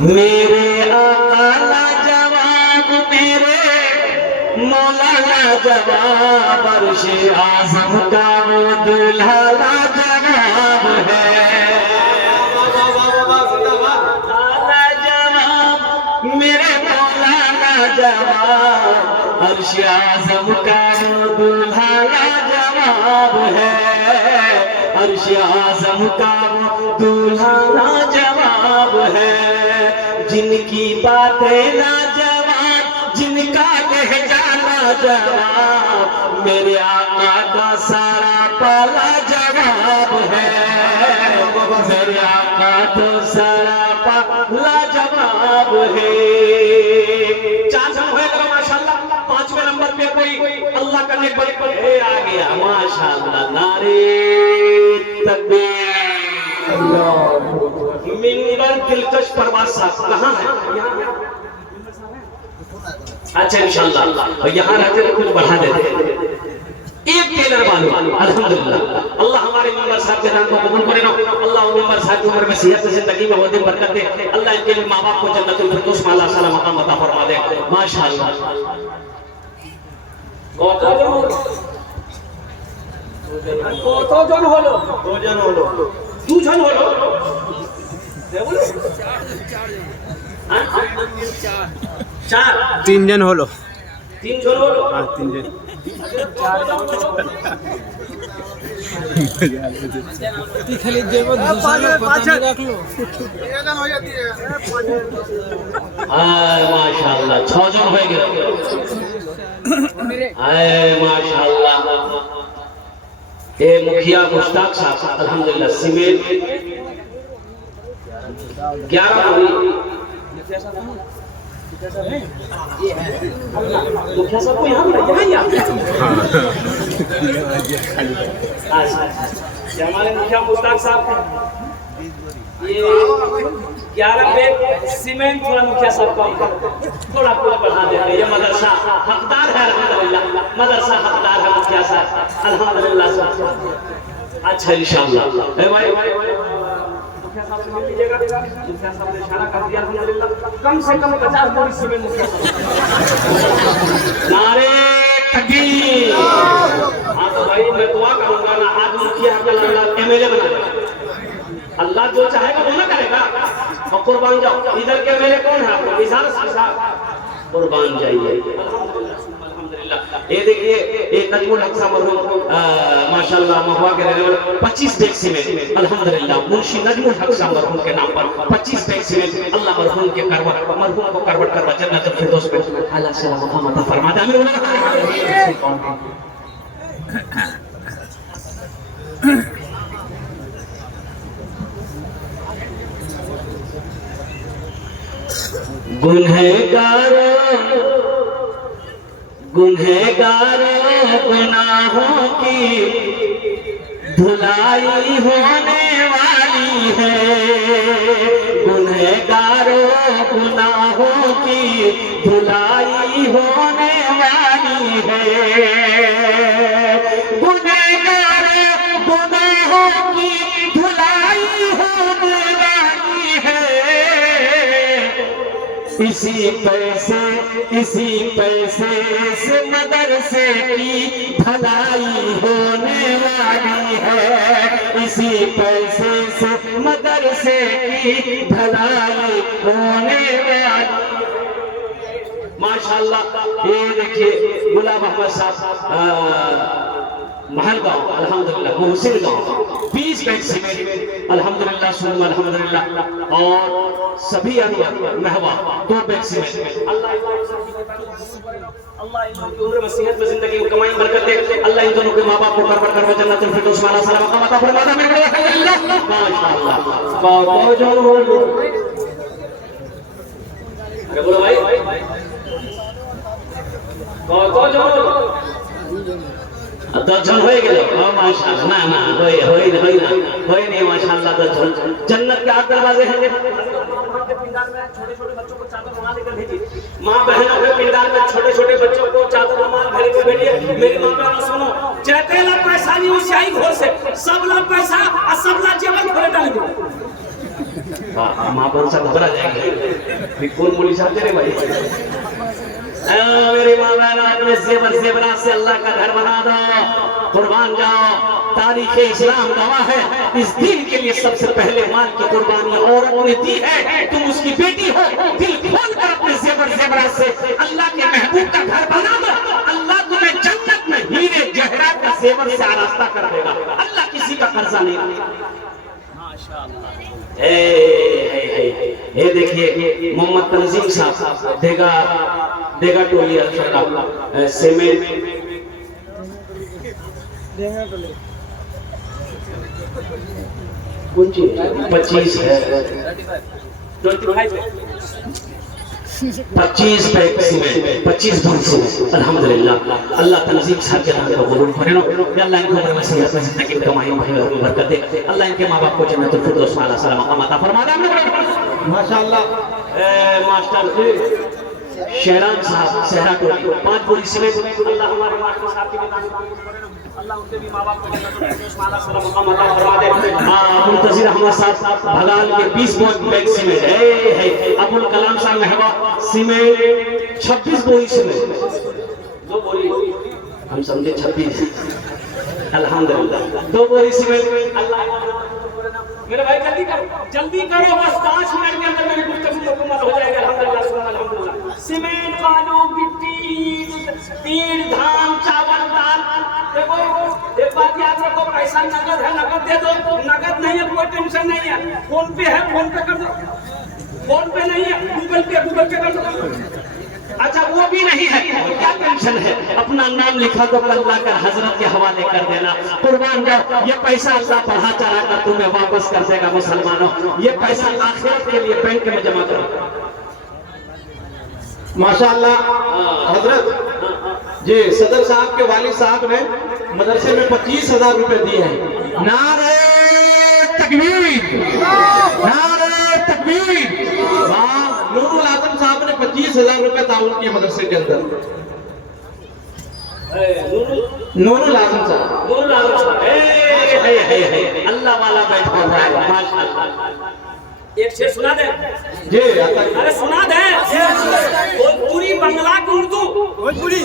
मेरे आका लाजवाब, मेरे मौला लाजवाब, अर्शे आज़म का वो दूल्हा लाजवाब है। लाजवाब मेरे मौला लाजवाब, अर्शे आज़म का वो दूल्हा लाजवाब है। अर्शे आज़म का वो दूल्हा लाजवाब है। जिनकी बातें लाजवाब, जिनका लहजा लाजवाब, मेरे आका का सारा पाला जवाब है। मेरे आका तो सारा पाला जवाब है। 4 साल हो गए माशाल्लाह। 5वें नंबर पे कोई अल्लाह का नेक बड़ी आ गया माशाल्लाह। नारे तकबीर। मिंबर दिलकश परवाज़ साहब कहाँ है? अच्छा इंशाअल्लाह यहाँ रहते तो कुछ बढ़ा देते। एक टेलर वालों अल्हम्दुलिल्लाह, अल्लाह हमारे मिंबर साहब के नाम को कबूल करे ना। अल्लाह मिंबर साहब की उम्र में सेहत जिंदगी में बहुत बरकत दे। अल्लाह इनके माँ बाप को जन्नतुल फिरदौस में अल्लाह सलाम मकाम अता फरमा दे माशाअल्लाह। কতজন হলো? 2 জন হলো। 2 জন হলো? 4 3 জন হলো। 3 জন হলো? হ্যাঁ 3 জন। খালি দেব দুজনে পাশে রাখলো। এজন হয়ে যাচ্ছে। মাশাআল্লাহ 6 জন হয়ে গেল। माशाअल्लाह। ये मुखिया मुश्ताक साहब अल्हम्दुलिल्लाह सीमेंट 11 हुई। मुखिया साहब को यहाँ हमारे मुखिया मुश्ताक साहब ये 11 बैग सीमेंट थोड़ा मुखिया साहब कम थोड़ा पूरा बढ़ा देते। ये मदरसा हकदार है अल्हम्दुलिल्लाह, मदरसा हकदार है मुखिया साहब अल्हम्दुलिल्लाह। अच्छा इंशाअल्लाह ए भाई मुखिया साहब से मिल लीजिएगा। मुखिया साहब ने इशारा कर दिया अल्हम्दुलिल्लाह। कम से कम 50 बोरी सीमेंट मुखिया साहब। नारे तकबीर। हाँ तो भाई मैं दुआ करूंगा ना, आज मुखिया का अल्लाह एमएलए बना देगा। अल्लाह जो चाहेगा वो ना करेगा। और कुर्बान जाओ। इधर के मेरे कौन है आपको? इशारा साहब कुर्बान जाइए अल्हम्दुलिल्लाह। ये देखिए एक नजमुल हक साहब मरहूम माशाल्लाह महुआ के रहने वाले 25 बैग सीमेंट अल्हम्दुलिल्लाह मुंशी नजमुल हक साहब मरहूम के नाम पर 25 बैग सीमेंट। अल्लाह मरहूम के करवट मरहूम को करवट करवा जन्नतुल फिरदौस में अल्लाह सलाम मोहम्मद फरमा दे। आमीन। गुनहगारों गुनाहों की धुलाई होने वाली है। गुनहगारों गुनाहों की धुलाई होने वाली है। गुनहगारों गुनाहों की धुलाई होने वाली है। इसी पैसे से मदरसे की भलाई होने वाली है। इसी पैसे से मदरसे की भलाई होने वाली। माशाअल्लाह ये देखिए गुलाम अहमद साहब महल गाँव अल्हम्दुलिल्लाह मोहसिन गाँव 20 बैग सीमेंट अल्हम्दुलिल्लाह सुन्ना अल्हम्दुलिल्लाह। और सभी अनवर महवा 2 बैग सीमेंट। अल्लाह इन लोगों की उम्र में सेहत में जिंदगी में कमाई बरकत दे। अल्लाह इन दोनों के माँ बाप को करवट करवा जन्नतुल फिरदौस में अल्लाह सलाम मकाम अता फरमा दे। माशाअल्लाह बहुत जो बोलो भाई बहुत जो 10 जन हो गए माशाअल्लाह। ना ना होई नहीं माशाअल्लाह 10 जन। जन्नत के 8 दरवाजे हैं। छोटे-छोटे बच्चों को चादर रुमाल लेकर भेजिए। मां बहनों के पिंडाल में छोटे-छोटे बच्चों को चादर रुमाल भर के भेजिए। मेरी मां बहनों सुनो, जतेला पैसा नहीं उसी घोर से सब ला पैसा और सब ला जेवर घोरे डाल दो। माँ बहन सब घबरा जाएंगे, कौन पुलिस आते रे भाई। मेरे माँ बहन अपने जेवरात से अल्लाह का घर बना दो, कुर्बान जाओ। तारीख इस्लाम गवाह है, इस दिन के लिए सबसे पहले माल की कुर्बानी औरत ने दी है। तुम उसकी बेटी हो, दिल खोल कर अपने जेवरात से अल्लाह के महबूब का घर बना दो। अल्लाह तुम्हें जन्नत में हीरे जवाहरात का जेवर से आरास्ता कर देगा। अल्लाह किसी का कर्जा नहीं लेगा। ये देखिए मोहम्मद तंजीम साहब देगा टोली अल्फा सीमेंट कुछ 25 है, 25 पैक सीमेंट, 25 भर सीमेंट। अल्हम्दुलिल्लाह, अल्लाह तंजीम साहब के नाम को कबूल करे। अल्लाह इनको उम्र में सही जिंदगी में कमाई में बरकत दे। अल्लाह इनके माँ बाप को जन्नतुल फिरदौस में आला मकाम अता फरमा दे। माशाअल्लाह। मास्टर शहरान साहब सहरा टोली 5 बोरी सीमेंट। अल्लाह हमारे मास्टर साहब की अल्लाह उनके भी माँ बाप को जन्नतुल फिरदौस में आला मकाम अता फरमा दे। मुंतजिर अहमद साहब भगाल के 20 बैग सीमेंट है। अबुल कलाम साहब महवा सीमेंट 26 बोरी सीमेंट, 2 बोरी हम समझे 26। अल्हम्दुलिल्लाह 2 बोरी सीमेंट। अल्लाह मेरे भाई जल्दी करो बस 5 मिनट के अंदर मेरी गुफ्तगू मुकम्मल हो जाएगी। अल्हम्दुलिल्लाह। सीमेंट, बालू, गिट्टी, तील, धान, चावल, दाल। देखो एक बात याद रखो, पैसा नगद है, नगद दे दो। नगद नहीं है कोई टेंशन नहीं है, फोन पे है, फोन पे कर दो। फोन पे नहीं है, गूगल पे कर दो। अच्छा वो भी नहीं है, क्या टेंशन है, अपना नाम लिखा दो, अल्लाह का हजरत के हवाले कर देना। कुर्बान जाओ, ये पैसा अल्लाह बढ़ा चढ़ा कर तुम्हें वापस कर देगा। मुसलमानों, ये पैसा आखिरत के लिए बैंक में जमा करो। माशाअल्लाह हजरत जी, सदर साहब के वालिद साहब ने मदरसे में 25,000 रुपए दिए हैं। नारे तकबीर, नारे तकबीर। नूरुल आजम साहब ने 25,000 रुपए ताउन किए मदरसे के अंदर। नूरुल आजम साहब, अल्लाह वाला बैठा हुआ है। माशाअल्लाह। एक शेर सुना दे जी। अरे सुना दे। भोजपुरी, बंगला की उर्दू, भोजपुरी।